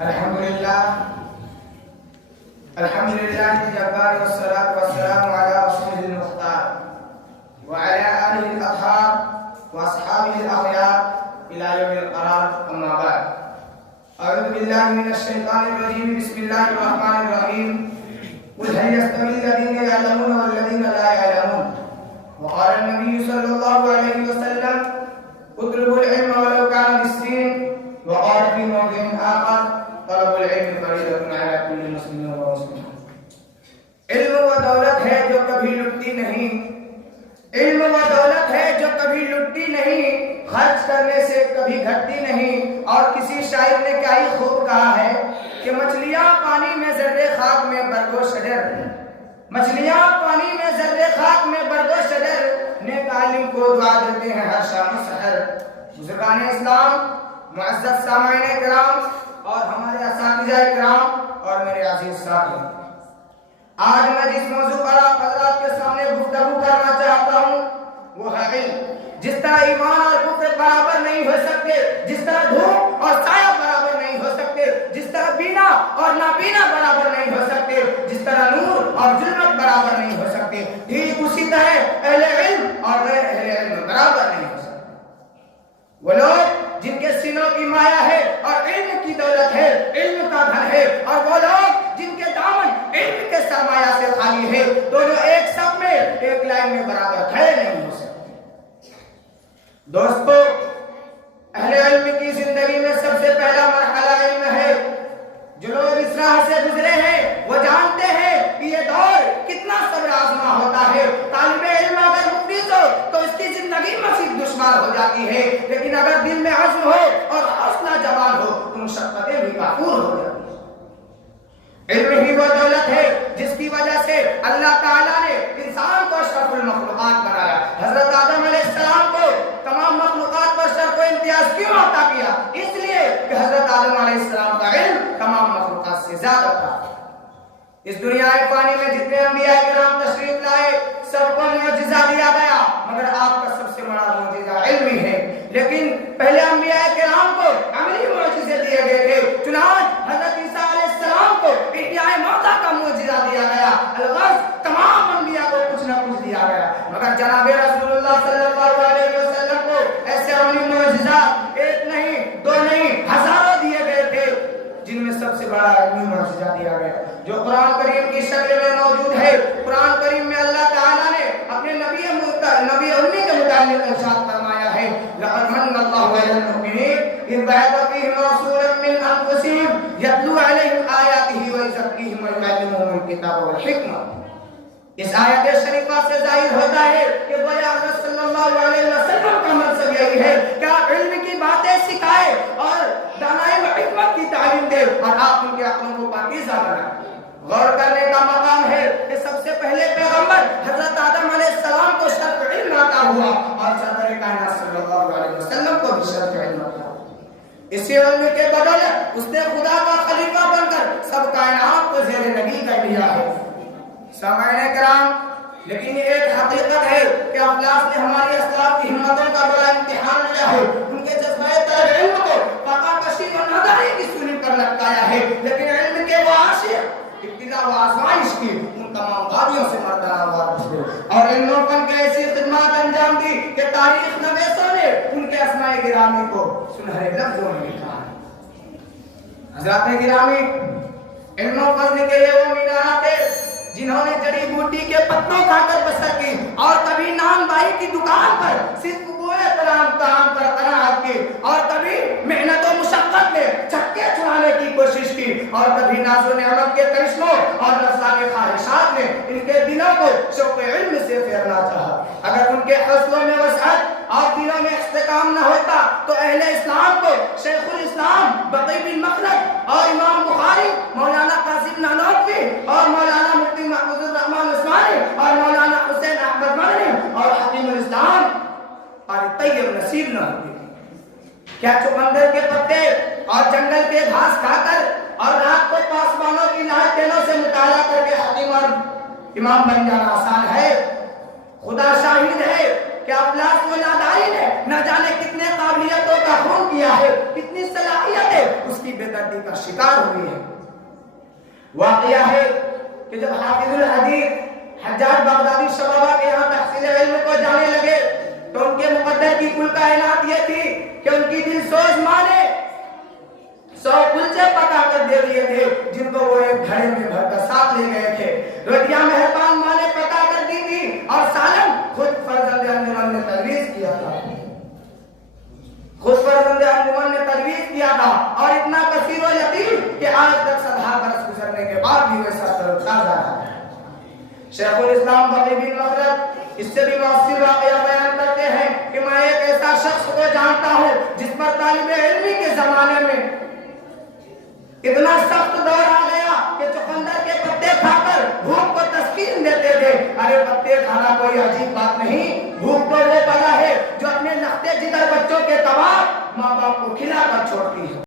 الحمد لله الجبار والصلاة والسلام على رسوله المختار وعلى آله الأطهار وأصحابه الأخيار إلى يوم القرار. أما بعد، أعوذ بالله من الشيطان الرجيم. بسم الله الرحمن الرحيم. قل هل يستوي الذين يعلمون والذين لا يعلمون؟ وقال النبي صلى الله عليه وسلم: اطلبوا العلم ولو كان بالسين. وقال في موضع آخر: طلب العلم فریضۃ علی کل مسلم و مسلمہ. علم وہ دولت ہے جو کبھی لٹتی نہیں، علم وہ دولت ہے جو کبھی لٹتی نہیں، خرچ کرنے سے کبھی گھٹتی نہیں. اور کسی شاعر نے کیا ہی خوب کہا ہے کہ مچھلیاں پانی میں ذرے خاک میں برگ و شجر، مچھلیاں پانی میں ذرے خاک میں برگ و شجر، نیک عالم کو دعا دیتے ہیں ہر شام و سحر. بزرگان اسلام، معزز سامعین کرام اور ہمارے اساتذہ کرام اور میرے عزیز ساتھی، آج میں جس موضوع پر آپ حضرات کے سامنے گفتگو کرنا چاہتا ہوں وہ ہے علم. جس طرح ایمان اور کفر برابر نہیں ہو سکتے، جس طرح دھوپ اور سایہ برابر نہیں ہو سکتے، جس طرح بینا اور نابینا برابر نہیں ہو سکتے، جس طرح نور اور ظلمت برابر نہیں ہو سکتے، ٹھیک اسی طرح اہل علم اور غیر اہل علم برابر نہیں ہو سکتے. وہ لوگ جن کے سینوں کی مایا ہے اور علم کی دولت ہے، علم کا دھن ہے، اور وہ لوگ جن کے دامن علم کے سرمایہ سے خالی ہے، دونوں ایک صف میں ایک لائن میں برابر کھڑے نہیں ہو سکتے. دوستو، اہل علم کی زندگی میں سب سے پہلا مرحلہ علم ہے. جو لوگ اس راہ سے گزرے ہیں وہ جانتے ہیں کہ یہ دور کتنا صبر آزما ہوتا ہے. طالب علم اگر مفلس ہو تو اس کی زندگی مزید دشوار ہو جاتی ہے، لیکن اگر دل میں عزم ہو اور حوصلہ جوان ہو تو مشقتیں بھی کافور ہو جاتی ہیں. علم ہی وہ دولت ہے جس کی وجہ سے اللہ تعالیٰ نے انسان کو اشرف المخلوقات بنایا. حضرت آدم علیہ السلام کو تمام مخلوقات پر شرف و امتیاز کیوں عطا کیا؟ اس لیے کہ حضرت آدم علیہ السلام کا علم تمام مخلوقات سے زیادہ تھا. اس دنیا فانی میں جتنے انبیاء کرام تشریف لائے سب کو معجزہ دیا گیا، مگر آپ کا سب سے بڑا معجزہ علم ہی ہے. لیکن پہلے انبیاء کرام کو عملی معجزے دیے گئے تھے. چنانچہ حضرت عیسیٰ علیہ السلام کو احیاء موتیٰ کا معجزہ دیا گیا. الغرض تمام انبیاء کو کچھ نہ کچھ دیا گیا، مگر جناب رسول اللہ صلی اللہ علیہ وسلم کو ایسے عملی معجزات ایک نہیں، دو نہیں، ہزاروں دیے گئے تھے، جن میں سب سے بڑا علمی معجزہ دیا گیا جو قرآن کریم کی شکل میں موجود ہے. قرآن کریم میں اللہ تعالیٰ نے اپنے نبی امی کے متعلق ارشاد فرمایا ہے: لقد من اللہ علی المؤمنین اذ بعث فیہم رسولا من انفسہم یتلو علیہم آیاتہ ویزکیہم ویعلمہم الکتاب والحکمہ. اس آیت شریفہ سے ظاہر ہوتا ہے کہ گویا حضرت صلی اللہ علیہ وسلم کا منصب یہی ہے کہ آپ علم کی باتیں سکھائے اور دانائی و حکمت کی تعلیم دے اور آپ ان کے عقلوں کو پاکیزہ بنائیں. غور کرنے کا مقام ہے کہ سب سے پہلے پیغمبر حضرت آدم علیہ السلام کو شرف علم عطا ہوا اور سرور کائنات صلی اللہ علیہ وسلم کو بھی شرف علم عطا ہوا. اسی علم کے بدولت اس نے خدا کا خلیفہ بن کر سب کائنات کو زیر نگی کر لیا ہے. سامعین کرام، لیکن یہ ایک حقیقت ہے کہ افلاس نے ہماری اسلاف کی ہمتوں کا بڑا امتحان لیا ہے. ان کے جذبۂ طلب علم کو فقہ کشی و نادانی کی سولی پر لٹکایا ہے، لیکن علم کے وہ عاشق ابتلا و آزمائش کی ان تمام غاریوں سے مردانوار ہوئے اور علم و فن کے ایسی خدمات انجام دی کہ تاریخ نویسوں نے ان کے اسماء گرامی کو سنہرے لفظوں میں لکھا ہے. حضرات گرامی، علم و فضل کے یہ وہ مینارات ہیں جنہوں نے جڑی بوٹی کے پتوں کھا کر بسر کی اور کبھی نان بائی کی دکان پر صرف بوئے طعام پر قناعت کی، اور کبھی محنت و مشقت میں چھکے چھڑانے کی کوشش کی، اور کبھی ناز و نعمت کے کرشموں اور نفسانی خواہشات نے ان کے دلوں کو شوق علم سے پھیرنا چاہا. اگر ان کے حوصلوں میں وسعت اور دلوں میں استحکام نہ ہوتا تو اہل اسلام کو شیخ الاسلام بقی بن مخلد اور امام بخاری، مولانا قاسم نانوتوی اور مولانا مفتی محمود الرحمن عثمانی اور مولانا حسین احمد مدنی اور حکیم الاسلام اور طیب نصیب نہ ہوتے. کیا چقندر کے پتے اور جنگل کے گھاس کھا کر اور رات کو پاسبانوں کی لاٹینوں سے مطالعہ کر کے حکیم اور امام بن جانا آسان ہے؟ خدا شاہد ہے کہ افلاس و ناداری نے نہ جانے کتنے قابلیت و کا خون کیا ہے، کتنی صلاحیت ہے، اس کی بے دردی کا شکار ہوئی ہے۔ واقعہ ہے کہ جب حافظ الحدیث حجاج بغدادی شبابہ کے یہاں تحصیل علم کو جانے لگے تو ان کے مقدر کی کل کائنات یہ تھی کہ ان کی دل سوز ماں نے 100 کلچے پکا کر دے دیے تھے، جن کو وہ ایک گھڑے میں بھر کر ساتھ لے گئے تھے۔ روٹیاں مہربان ماں نے پکا کر دی تھی اور سالن خود فرزند انجمن نے تجویز کیا تھا، خود فرزند انجمن نے تجویز کیا تھا، اور اتنا کثیر و یتیم کہ آج تک 100 برس گزرنے کے بعد بھی ویسا تازہ ہے۔ شیخ الاسلام بقی بن مخلد اس سے بھی مؤثر واقعہ بیان کرتے ہیں کہ میں ایک ایسا شخص کو جانتا ہوں جس پر طالب علمی کے زمانے میں اتنا سخت دور آ گیا کہ چقندر کے پتے کھا کر بھوک کو تسکین دیتے تھے۔ ارے پتے کھانا کوئی عجیب بات نہیں، بھوک تو وہ بلا ہے جو اپنے لختے جگر بچوں کے تباہ ماں باپ کو کھلا کر چھوڑتی ہے۔